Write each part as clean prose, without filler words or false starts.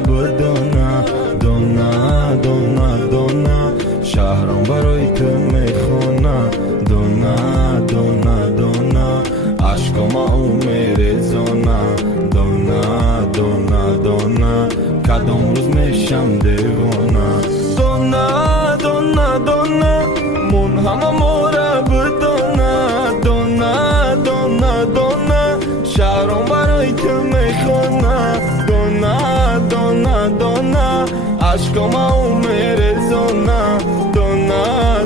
بدونا دونا دونا دونا شهرم برای تو میخونه دونا دونا دونا عشقم او میرزونه دونا دونا دونا کدام روز میشم دیوانه دونا دونا دونا من همه مورا بدونا دونا دونا دونا شهرم برای تو میخونه دونا دونا دونا عشقم او میرزونه دونا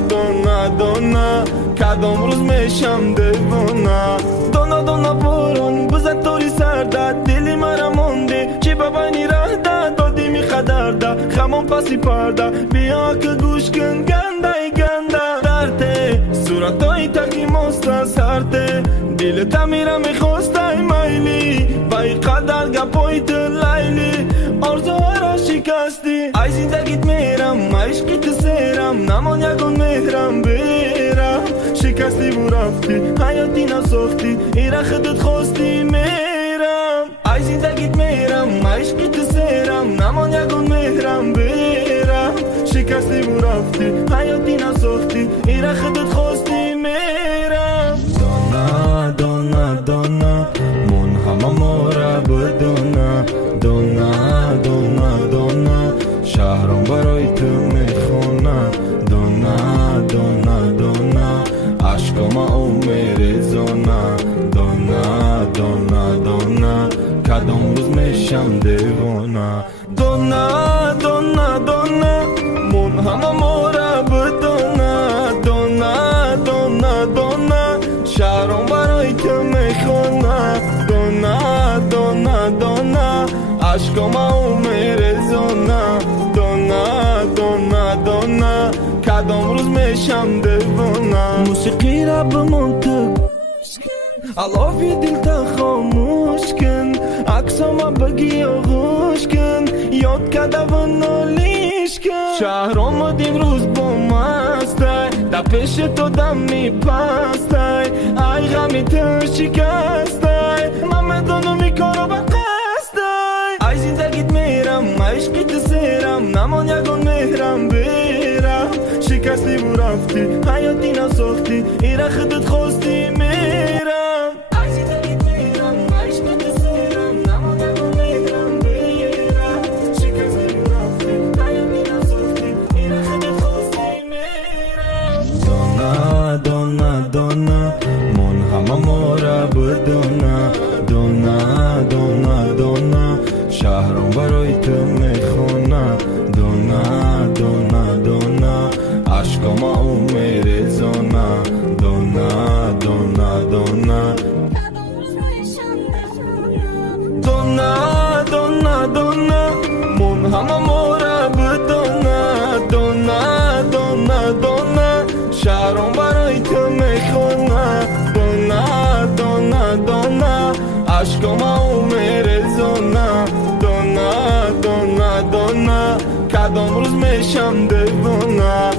دونا دونا کدام روز میشم دیوانه دونا دونا بارون بزد توری سرده دلی مرا مونده چی ببینی ره ده دادی می خدرده خمون پسی پرده بیا که گوش کن گنده گنده درده صورتای تکی مسته سرده دل تمیره میخواسته میلی بای قدر گپایت لیلی آرزوها را شکستی ای زندگیت میرم عشقیت سیرم نمان یکون مهرم بیرم شکستی و رفتی حیاتی نساختی ایره خودت خواستی میرم ای زندگیت میرم عشقیت سیرم نمان یکون مهرم بیرم شکستی و رفتی حیاتی نساختی ایره خودت خواستی میرم دونا دونا دونا من همه مورا بدونا دونا دونا دونا شهرم برای تو میخونه دونا دونا دونا عشقم او میرزونه دونا دونا دونا کدام روز میشم دیوانه دونا دونا دونا من همه مورا بدونا دونا دونا دونا شهرم برای تو میخونه دونا دونا دونا عشقم او میرزونه دونا دونا دونا کدام روز میشم دیوانه موسیقی را به منطق علافی دل تا خاموش کن عکسام بگی آغوش کن یاد کده و نالیش کن شهر آمد امروز با مسته در پیش تو دم میپسته ای غمی تو شکسته من میدانم میکارو به قسته ای زندگیت میرم عشقیت سیرم نمان یکون مهرم بیرم شکستی و رفتی حیاتی نساختی ایره خودت خواستی میرم ای زندگیت میرم عشقیت سیرم نمان یکون مهرم بیرم شکستی و رفتی حیاتی نساختی ایره خودت خواستی میرم دونا دونا دونا من همه مورا بدونا دونا دونا دونا شهرم برای تو میخونه دونا دونا دونا عشقم او میرزونه دونا دونا دونا دونا دونا دونا من همه مورا بدونا دونا دونا دونا شهرم برای تو میخونه دونا دونا دونا عشقم او میرزونه دونا دونا دونا کدام روز میشم دیوانه